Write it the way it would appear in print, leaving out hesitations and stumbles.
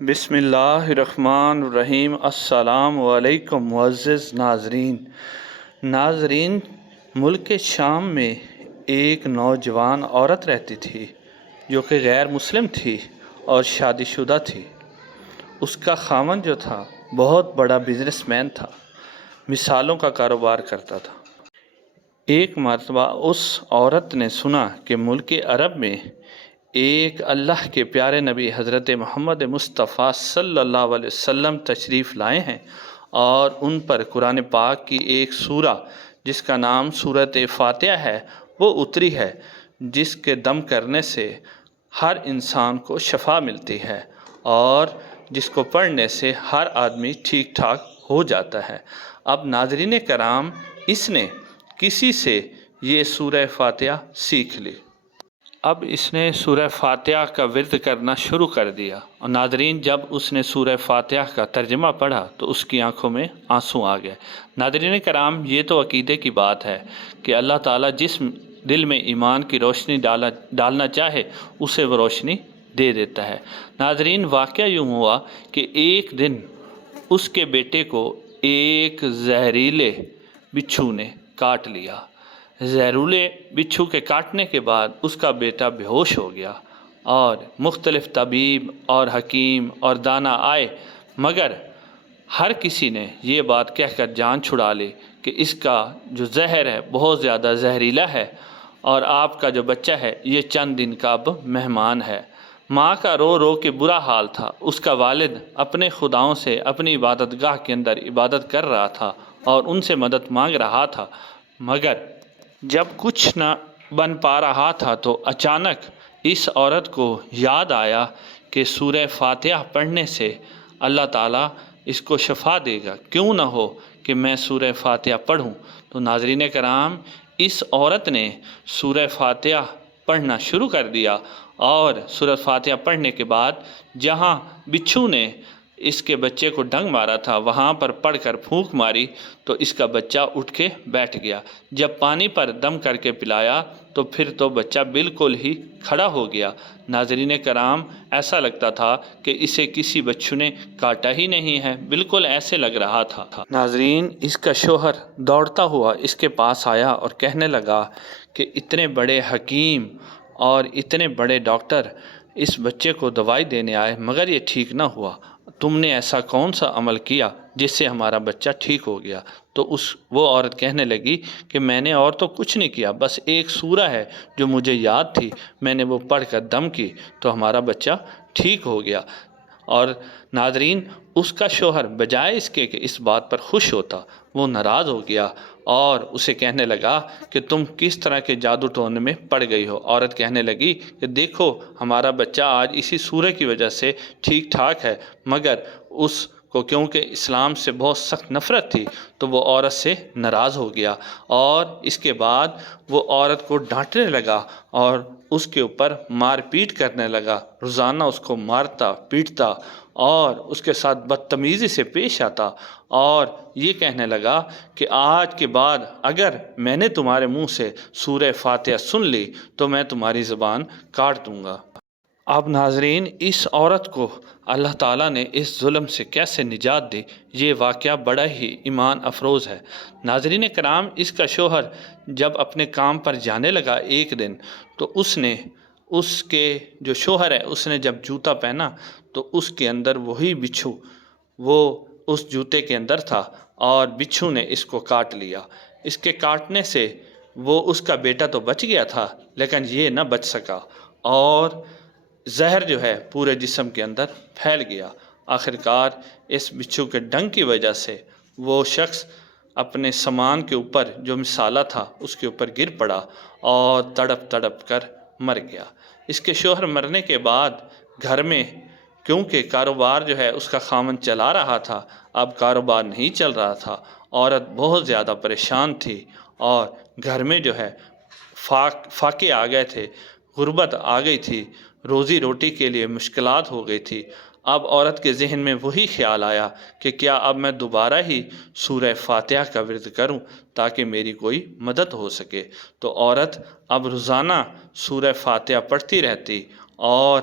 بسم اللہ الرحمن الرحیم۔ السلام علیکم معزز ناظرین، ملک شام میں ایک نوجوان عورت رہتی تھی جو کہ غیر مسلم تھی اور شادی شدہ تھی۔ اس کا خاوند جو تھا بہت بڑا بزنس مین تھا، مثالوں کا کاروبار کرتا تھا۔ ایک مرتبہ اس عورت نے سنا کہ ملک عرب میں ایک اللہ کے پیارے نبی حضرت محمد مصطفیٰ صلی اللہ علیہ وسلم تشریف لائے ہیں اور ان پر قرآن پاک کی ایک سورہ جس کا نام سورۃ فاتحہ ہے وہ اتری ہے، جس کے دم کرنے سے ہر انسان کو شفا ملتی ہے اور جس کو پڑھنے سے ہر آدمی ٹھیک ٹھاک ہو جاتا ہے۔ اب ناظرین کرام، اس نے کسی سے یہ سورہ فاتحہ سیکھ لی۔ اب اس نے سورہ فاتحہ کا ورد کرنا شروع کر دیا اور ناظرین، جب اس نے سورہ فاتحہ کا ترجمہ پڑھا تو اس کی آنکھوں میں آنسو آ گئے۔ ناظرین کرام، یہ تو عقیدے کی بات ہے کہ اللہ تعالیٰ جس دل میں ایمان کی روشنی ڈالنا چاہے اسے وہ روشنی دے دیتا ہے۔ ناظرین، واقعہ یوں ہوا کہ ایک دن اس کے بیٹے کو ایک زہریلے بچھو نے کاٹ لیا۔ زہریلے بچھو کے کاٹنے کے بعد اس کا بیٹا بے ہوش ہو گیا اور مختلف طبیب اور حکیم اور دانا آئے، مگر ہر کسی نے یہ بات کہہ کر جان چھڑا لی کہ اس کا جو زہر ہے بہت زیادہ زہریلا ہے اور آپ کا جو بچہ ہے یہ چند دن کا اب مہمان ہے۔ ماں کا رو رو کے برا حال تھا۔ اس کا والد اپنے خداؤں سے اپنی عبادت گاہ کے اندر عبادت کر رہا تھا اور ان سے مدد مانگ رہا تھا، مگر جب کچھ نہ بن پا رہا تھا تو اچانک اس عورت کو یاد آیا کہ سورہ فاتحہ پڑھنے سے اللہ تعالیٰ اس کو شفا دے گا، کیوں نہ ہو کہ میں سورہ فاتحہ پڑھوں۔ تو ناظرین کرام، اس عورت نے سورہ فاتحہ پڑھنا شروع کر دیا اور سورہ فاتحہ پڑھنے کے بعد جہاں بچھو نے اس کے بچے کو ڈنگ مارا تھا وہاں پر پڑھ کر پھونک ماری تو اس کا بچہ اٹھ کے بیٹھ گیا۔ جب پانی پر دم کر کے پلایا تو پھر تو بچہ بالکل ہی کھڑا ہو گیا۔ ناظرین کرام، ایسا لگتا تھا کہ اسے کسی بچھو نے کاٹا ہی نہیں ہے، بالکل ایسے لگ رہا تھا۔ ناظرین، اس کا شوہر دوڑتا ہوا اس کے پاس آیا اور کہنے لگا کہ اتنے بڑے حکیم اور اتنے بڑے ڈاکٹر اس بچے کو دوائی دینے آئے مگر یہ ٹھیک نہ ہوا، تم نے ایسا کون سا عمل کیا جس سے ہمارا بچہ ٹھیک ہو گیا؟ تو وہ عورت کہنے لگی کہ میں نے اور تو کچھ نہیں کیا، بس ایک سورہ ہے جو مجھے یاد تھی، میں نے وہ پڑھ کر دم کی تو ہمارا بچہ ٹھیک ہو گیا۔ اور ناظرین، اس کا شوہر بجائے اس کے کہ اس بات پر خوش ہوتا، وہ ناراض ہو گیا اور اسے کہنے لگا کہ تم کس طرح کے جادو ٹونے میں پڑ گئی ہو۔ عورت کہنے لگی کہ دیکھو، ہمارا بچہ آج اسی سورہ کی وجہ سے ٹھیک ٹھاک ہے، مگر اس کو کیونکہ اسلام سے بہت سخت نفرت تھی تو وہ عورت سے ناراض ہو گیا اور اس کے بعد وہ عورت کو ڈانٹنے لگا اور اس کے اوپر مار پیٹ کرنے لگا، روزانہ اس کو مارتا پیٹتا اور اس کے ساتھ بدتمیزی سے پیش آتا اور یہ کہنے لگا کہ آج کے بعد اگر میں نے تمہارے منہ سے سورہ فاتحہ سن لی تو میں تمہاری زبان کاٹ دوں گا۔ اب ناظرین، اس عورت کو اللہ تعالیٰ نے اس ظلم سے کیسے نجات دی، یہ واقعہ بڑا ہی ایمان افروز ہے۔ ناظرین کرام، اس کا شوہر جب اپنے کام پر جانے لگا ایک دن تو اس کے جو شوہر ہے اس نے جب جوتا پہنا تو اس کے اندر وہی بچھو وہ اس جوتے کے اندر تھا اور بچھو نے اس کو کاٹ لیا۔ اس کے کاٹنے سے وہ اس کا بیٹا تو بچ گیا تھا لیکن یہ نہ بچ سکا اور زہر جو ہے پورے جسم کے اندر پھیل گیا۔ آخرکار اس بچھو کے ڈنگ کی وجہ سے وہ شخص اپنے سامان کے اوپر جو مسالہ تھا اس کے اوپر گر پڑا اور تڑپ تڑپ کر مر گیا۔ اس کے شوہر مرنے کے بعد گھر میں، کیونکہ کاروبار جو ہے اس کا خاوند چلا رہا تھا، اب کاروبار نہیں چل رہا تھا، عورت بہت زیادہ پریشان تھی اور گھر میں جو ہے فاقے آ گئے تھے، غربت آ گئی تھی، روزی روٹی کے لیے مشکلات ہو گئی تھی۔ اب عورت کے ذہن میں وہی خیال آیا کہ کیا اب میں دوبارہ ہی سورہ فاتحہ کا ورد کروں تاکہ میری کوئی مدد ہو سکے۔ تو عورت اب روزانہ سورہ فاتحہ پڑھتی رہتی اور